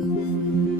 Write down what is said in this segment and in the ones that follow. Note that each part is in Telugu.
ఊహ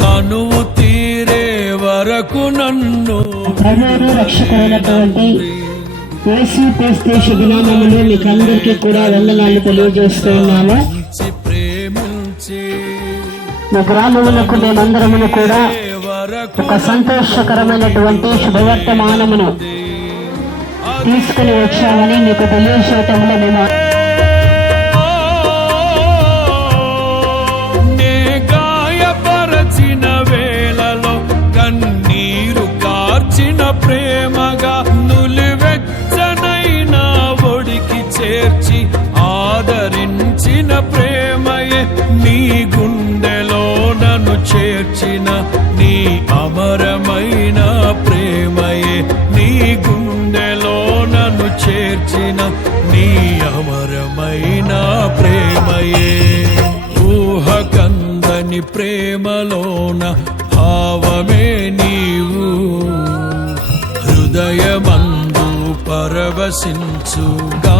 తనువు తీరే వరకు నన్ను ప్రభువును రక్షకుడైనటువంటి యేసు క్రీస్తు శుభనామములు మీకు అందరికీ కూడా వందనాలు తెలియజేస్తూ ఉన్నాము. మా గ్రామములకు మేమందరమును కూడా ఒక సంతోషకరమైనటువంటి శుభవర్తమానమును తీసుకుని వచ్చామని మీకు తెలియచేయటంలో మేము చేర్చి ఆదరించిన ప్రేమయే నీ గుండెలో నన్ను చేర్చిన నీ అమరమైన ప్రేమయే నీ గుండెలో నన్ను చేర్చిన నీ అమరమైన ప్రేమయే. ఊహ కందని ప్రేమలోన భావమే నీవు. హృదయమందు పరవశించుగా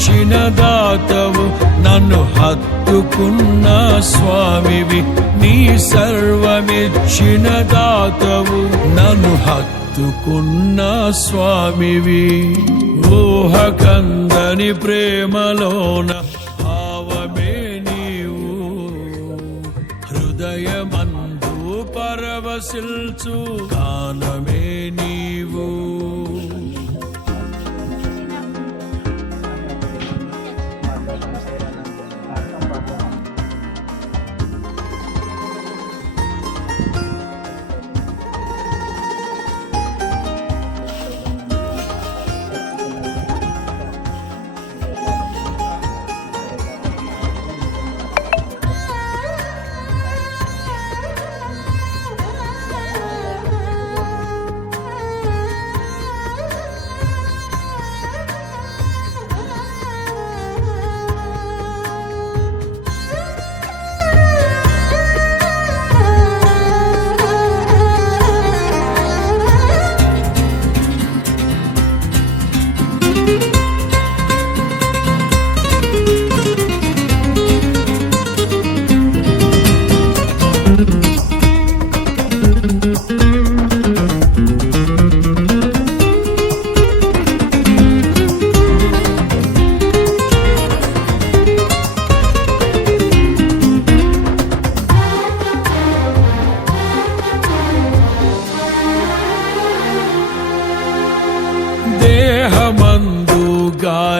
సర్వమిచ్చిన దాతవు నన్ను హత్తుకున్న స్వామివి. నీ సర్వమిచ్చిన దాతవు నన్ను హత్తుకున్న స్వామివి. ఊహ కందని ప్రేమలోన భావమే నీవు. హృదయమందు పరవశిల్చు కానమే నీవు.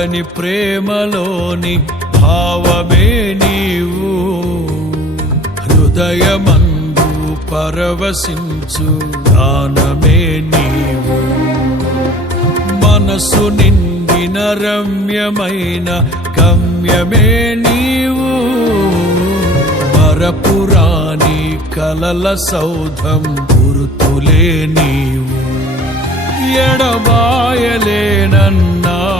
కందని ప్రేమలోని భావమే నీవు. హృదయమందు పరవశించు దానమే నీవు. మనసు నిండిన రమ్యమైన గమ్యమే నీవు. మరపురాని కలల సౌధం గురుతులే నీవు. ఎడబాయలేనన్నా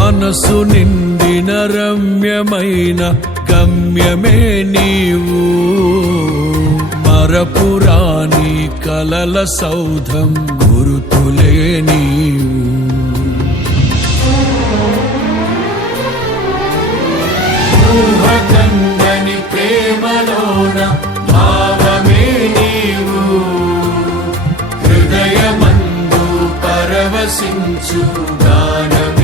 మనసు నిండిన రమ్యమైన గమ్యమే నీవు. మరపురాని కలల సౌధం గురుతులే నీవు. ఊహకందని ప్రేమలోన భావమే నీవు. హృదయమందు పరవశించు గానమే